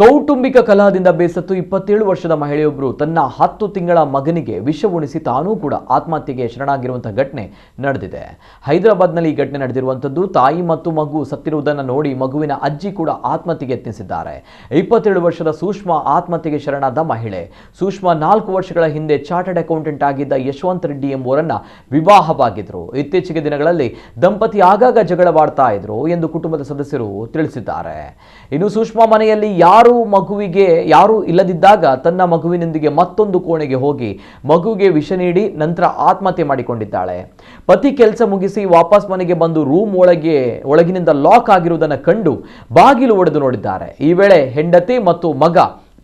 ಕೌಟುಂಬಿಕ ಕಲಹದಿಂದ ಬೇಸತ್ತು 27 ವರ್ಷದ ಮಹಿಳೆಯೊಬ್ಬರು ತನ್ನ 10 ತಿಂಗಳ ಮಗನಿಗೆ ವಿಷ ಉಣಿಸಿ ತಾನೂ ಕೂಡ ಆತ್ಮಹತ್ಯೆಗೆ ಶರಣಾಗಿರುವಂತಹ ಘಟನೆ ನಡೆದಿದೆ. ಹೈದರಾಬಾದ್ನಲ್ಲಿ ಈ ಘಟನೆ ನಡೆದಿರುವಂತದ್ದು. ತಾಯಿ ಮತ್ತು ಮಗು ಸತ್ತಿರುವುದನ್ನು ನೋಡಿ ಮಗುವಿನ ಅಜ್ಜಿ ಕೂಡ ಆತ್ಮಹತ್ಯೆಗೆ ಯತ್ನಿಸಿದ್ದಾರೆ. 27 ವರ್ಷದ ಸುಷ್ಮಾ ಆತ್ಮಹತ್ಯೆಗೆ ಶರಣಾದ ಮಹಿಳೆ. ಸುಷ್ಮಾ 4 ವರ್ಷಗಳ ಹಿಂದೆ ಚಾರ್ಟರ್ಡ್ ಅಕೌಂಟೆಂಟ್ ಆಗಿದ್ದ ಯಶವಂತ್ ರೆಡ್ಡಿ ಎಂಬುವರನ್ನ ವಿವಾಹವಾಗಿದ್ರು. ಇತ್ತೀಚೆಗೆ ದಿನಗಳಲ್ಲಿ ದಂಪತಿ ಆಗಾಗ ಜಗಳವಾಡ್ತಾ ಇದ್ರು ಎಂದು ಕುಟುಂಬದ ಸದಸ್ಯರು ತಿಳಿಸಿದ್ದಾರೆ. ಇನ್ನು ಸುಷ್ಮಾ ಮನೆಯಲ್ಲಿ ಯಾರು ಇಲ್ಲದಿದ್ದಾಗ ತನ್ನ ಮಗುವಿನೊಂದಿಗೆ ಮತ್ತೊಂದು ಕೋಣೆಗೆ ಹೋಗಿ ಮಗುವಿಗೆ ವಿಷ ನೀಡಿ ನಂತರ ಆತ್ಮಹತ್ಯೆ ಮಾಡಿಕೊಂಡಿದ್ದಾಳೆ. ಪತಿ ಕೆಲಸ ಮುಗಿಸಿ ವಾಪಸ್ ಮನೆಗೆ ಬಂದು ರೂಮ್ ಒಳಗಿನಿಂದ ಲಾಕ್ ಆಗಿರುವುದನ್ನು ಕಂಡು ಬಾಗಿಲು ಒಡೆದು ನೋಡಿದ್ದಾರೆ. ಈ ವೇಳೆ ಹೆಂಡತಿ ಮತ್ತು ಮಗ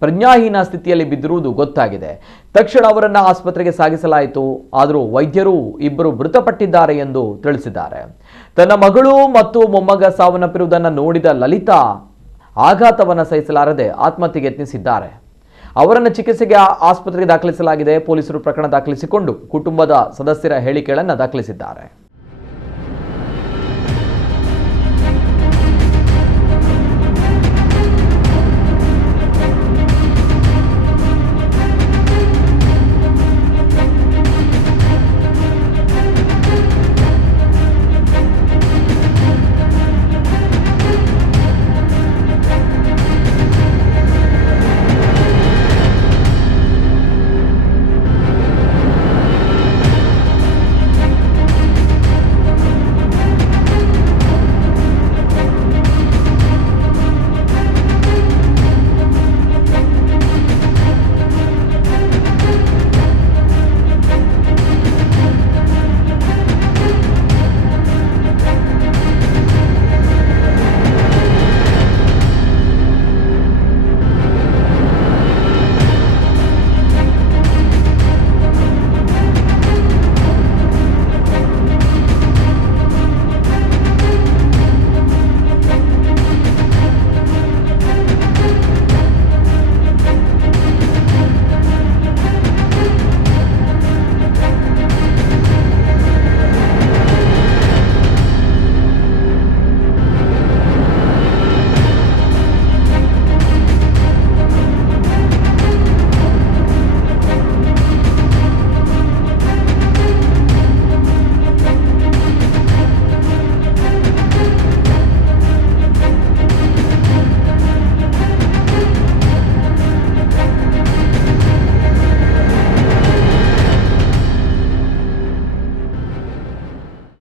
ಪ್ರಜ್ಞಾಹೀನ ಸ್ಥಿತಿಯಲ್ಲಿ ಬಿದ್ದಿರುವುದು ಗೊತ್ತಾಗಿದೆ. ತಕ್ಷಣ ಅವರನ್ನು ಆಸ್ಪತ್ರೆಗೆ ಸಾಗಿಸಲಾಯಿತು. ಆದರೂ ವೈದ್ಯರು ಇಬ್ಬರು ಮೃತಪಟ್ಟಿದ್ದಾರೆ ಎಂದು ತಿಳಿಸಿದ್ದಾರೆ. ತನ್ನ ಮಗಳು ಮತ್ತು ಮೊಮ್ಮಗ ಸಾವನ್ನಪ್ಪಿರುವುದನ್ನು ನೋಡಿದ ಲಲಿತಾ ಆಘಾತವನ್ನು ಸಹಿಸಲಾರದೆ ಆತ್ಮಹತ್ಯೆಗೆ ಯತ್ನಿಸಿದ್ದಾರೆ. ಅವರನ್ನು ಚಿಕಿತ್ಸೆಗೆ ಆಸ್ಪತ್ರೆಗೆ ದಾಖಲಿಸಲಾಗಿದೆ. ಪೊಲೀಸರು ಪ್ರಕರಣ ದಾಖಲಿಸಿಕೊಂಡು ಕುಟುಂಬದ ಸದಸ್ಯರ ಹೇಳಿಕೆಗಳನ್ನು ದಾಖಲಿಸಿದ್ದಾರೆ.